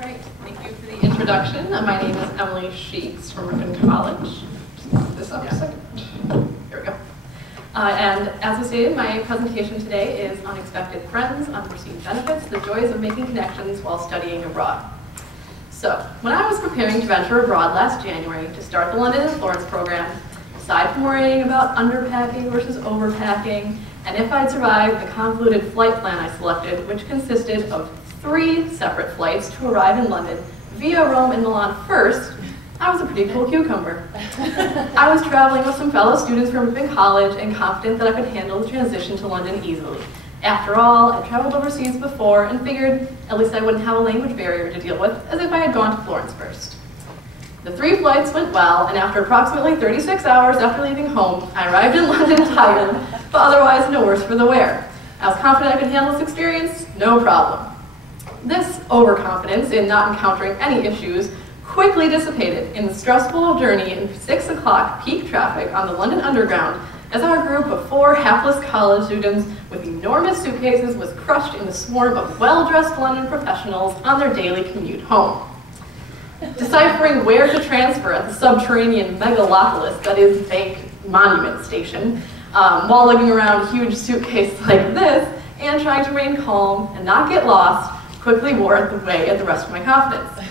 Great, thank you for the introduction. My name is Emily Sheeks from Ripon College. Just put this up a second. Here we go. And as was stated, my presentation today is Unexpected Friends, Unforeseen Benefits, the Joys of Making Connections While Studying Abroad. So, when I was preparing to venture abroad last January to start the London and Florence program, aside from worrying about underpacking versus overpacking, and if I'd survived the convoluted flight plan I selected, which consisted of 3 separate flights to arrive in London via Rome and Milan first, I was a pretty cool cucumber. I was traveling with some fellow students from Ripon College and confident that I could handle the transition to London easily. After all, I'd traveled overseas before and figured at least I wouldn't have a language barrier to deal with, as if I had gone to Florence first. The 3 flights went well, and after approximately 36 hours after leaving home, I arrived in London tired, but otherwise no worse for the wear. I was confident I could handle this experience, no problem. This overconfidence in not encountering any issues quickly dissipated in the stressful journey in 6 o'clock peak traffic on the London Underground as our group of 4 hapless college students with enormous suitcases was crushed in the swarm of well-dressed London professionals on their daily commute home. Deciphering where to transfer at the subterranean megalopolis that is Bank Monument Station, while lugging around a huge suitcase like this and trying to remain calm and not get lost, quickly wore away at the rest of my confidence.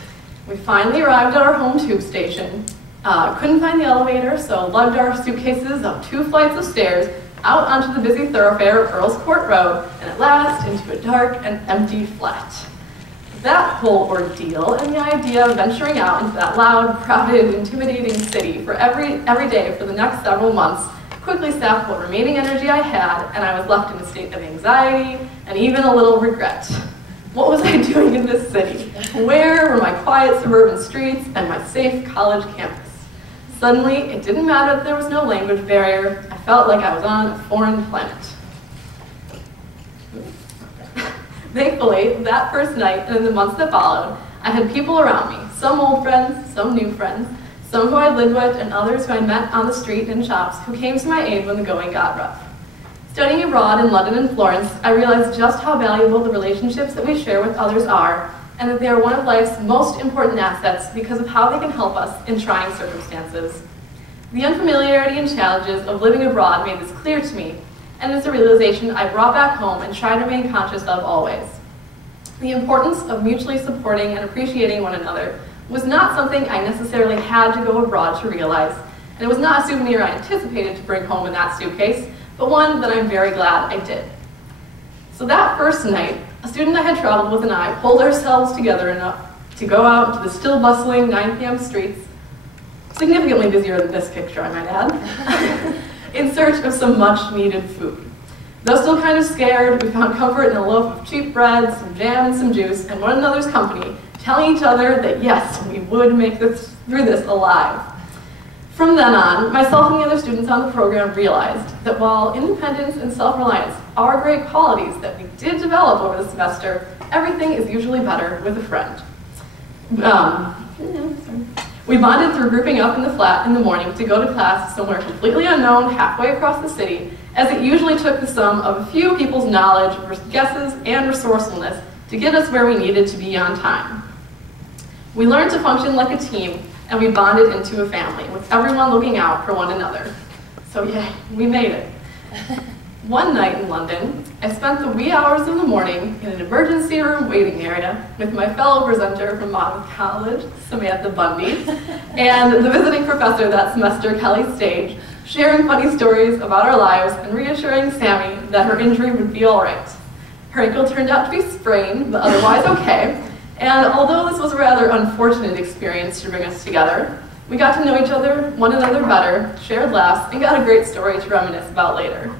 We finally arrived at our home tube station, couldn't find the elevator, so lugged our suitcases up 2 flights of stairs, out onto the busy thoroughfare of Earl's Court Road, and at last into a dark and empty flat. That whole ordeal and the idea of venturing out into that loud, crowded, intimidating city for every day for the next several months quickly sapped what remaining energy I had, and I was left in a state of anxiety and even a little regret. What was I doing in this city? Where were my quiet suburban streets and my safe college campus? Suddenly, it didn't matter that there was no language barrier. I felt like I was on a foreign planet. Thankfully, that first night and in the months that followed, I had people around me, some old friends, some new friends, some who I'd lived with, and others who I'd met on the street and shops who came to my aid when the going got rough. Studying abroad in London and Florence, I realized just how valuable the relationships that we share with others are, and that they are one of life's most important assets because of how they can help us in trying circumstances. The unfamiliarity and challenges of living abroad made this clear to me, and it's a realization I brought back home and try to remain conscious of always. The importance of mutually supporting and appreciating one another was not something I necessarily had to go abroad to realize, and it was not a souvenir I anticipated to bring home in that suitcase, but one that I'm very glad I did. So that first night, a student I had traveled with and I pulled ourselves together enough to go out to the still bustling 9 p.m. streets, significantly busier than this picture, I might add, in search of some much-needed food. Though still kind of scared, we found comfort in a loaf of cheap bread, some jam, and some juice, and one another's company, telling each other that yes, we would make it through this alive. From then on, myself and the other students on the program realized that while independence and self-reliance are great qualities that we did develop over the semester, everything is usually better with a friend. We bonded through grouping up in the flat in the morning to go to class somewhere completely unknown halfway across the city, as it usually took the sum of a few people's knowledge, guesses, and resourcefulness to get us where we needed to be on time. We learned to function like a team, and we bonded into a family, with everyone looking out for one another. So yay, we made it. One night in London, I spent the wee hours of the morning in an emergency room waiting area with my fellow presenter from Monmouth College, Samantha Bundy, and the visiting professor that semester, Kelly Stage, sharing funny stories about our lives and reassuring Sammy that her injury would be all right. Her ankle turned out to be sprained, but otherwise okay. And although this was a rather unfortunate experience to bring us together, we got to know one another better, shared laughs, and got a great story to reminisce about later.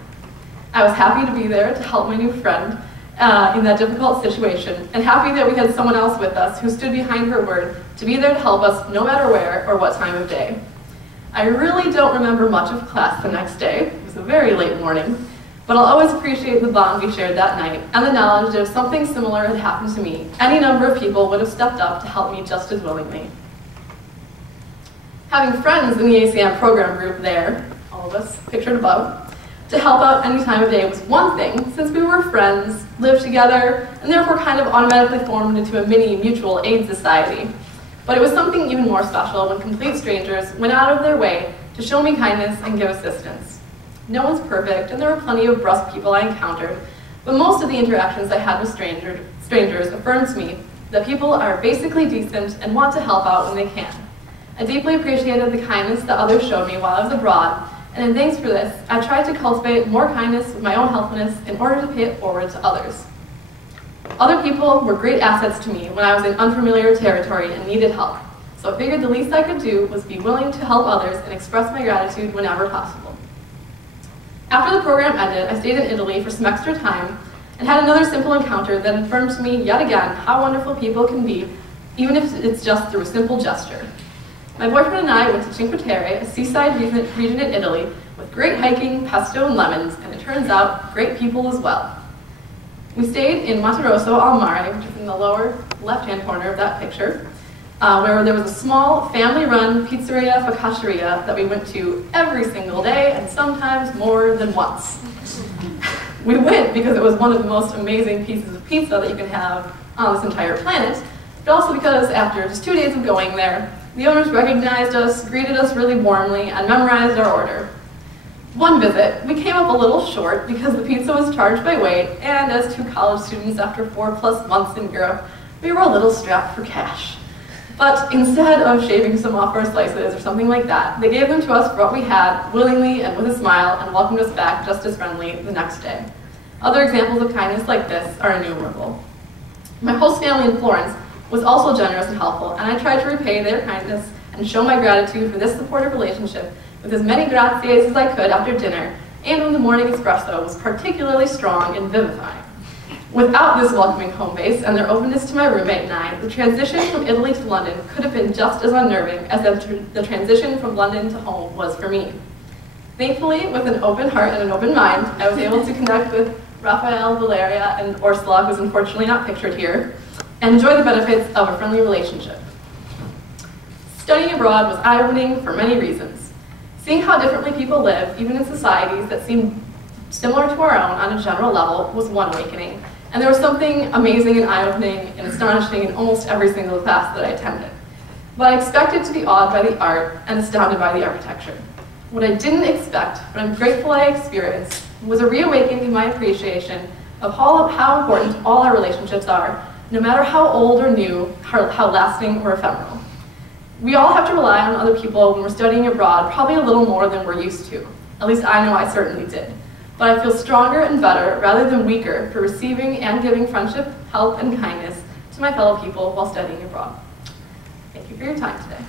I was happy to be there to help my new friend in that difficult situation, and happy that we had someone else with us who stood behind her word to be there to help us no matter where or what time of day. I really don't remember much of class the next day. It was a very late morning. But I'll always appreciate the bond we shared that night and the knowledge that if something similar had happened to me, any number of people would have stepped up to help me just as willingly. Having friends in the ACM program group there, all of us pictured above, To help out any time of day was one thing, since we were friends, lived together, and therefore kind of automatically formed into a mini mutual aid society. But it was something even more special when complete strangers went out of their way to show me kindness and give assistance. No one's perfect, and there were plenty of brusque people I encountered, but most of the interactions I had with strangers affirmed to me that people are basically decent and want to help out when they can. I deeply appreciated the kindness that others showed me while I was abroad, and in thanks for this, I tried to cultivate more kindness with my own helpfulness in order to pay it forward to others. Other people were great assets to me when I was in unfamiliar territory and needed help, so I figured the least I could do was be willing to help others and express my gratitude whenever possible. After the program ended, I stayed in Italy for some extra time and had another simple encounter that affirmed to me yet again how wonderful people can be, even if it's just through a simple gesture. My boyfriend and I went to Cinque Terre, a seaside region in Italy, with great hiking, pesto, and lemons, and it turns out, great people as well. We stayed in Monterosso al Mare, which is in the lower left-hand corner of that picture, where there was a small, family-run pizzeria focacceria that we went to every single day, and sometimes more than once. We went because it was one of the most amazing pieces of pizza that you can have on this entire planet, but also because after just 2 days of going there, the owners recognized us, greeted us really warmly, and memorized our order. One visit, we came up a little short because the pizza was charged by weight, and as two college students after 4+ months in Europe, we were a little strapped for cash. But instead of shaving some off our slices or something like that, they gave them to us for what we had, willingly and with a smile, and welcomed us back just as friendly the next day. Other examples of kindness like this are innumerable. My host family in Florence was also generous and helpful, and I tried to repay their kindness and show my gratitude for this supportive relationship with as many grazias as I could after dinner, and when the morning espresso was particularly strong and vivifying. Without this welcoming home base and their openness to my roommate and I, the transition from Italy to London could have been just as unnerving as the transition from London to home was for me. Thankfully, with an open heart and an open mind, I was able to connect with Raphael, Valeria, and Ursula, who's unfortunately not pictured here, and enjoy the benefits of a friendly relationship. Studying abroad was eye-opening for many reasons. Seeing how differently people live, even in societies that seem similar to our own on a general level, was one awakening. And there was something amazing and eye-opening and astonishing in almost every single class that I attended. But I expected to be awed by the art and astounded by the architecture. What I didn't expect, but I'm grateful I experienced, was a reawakening in my appreciation of how important all our relationships are, no matter how old or new, how lasting or ephemeral. We all have to rely on other people when we're studying abroad, probably a little more than we're used to. At least I know I certainly did. But I feel stronger and better, rather than weaker, for receiving and giving friendship, help, and kindness to my fellow people while studying abroad. Thank you for your time today.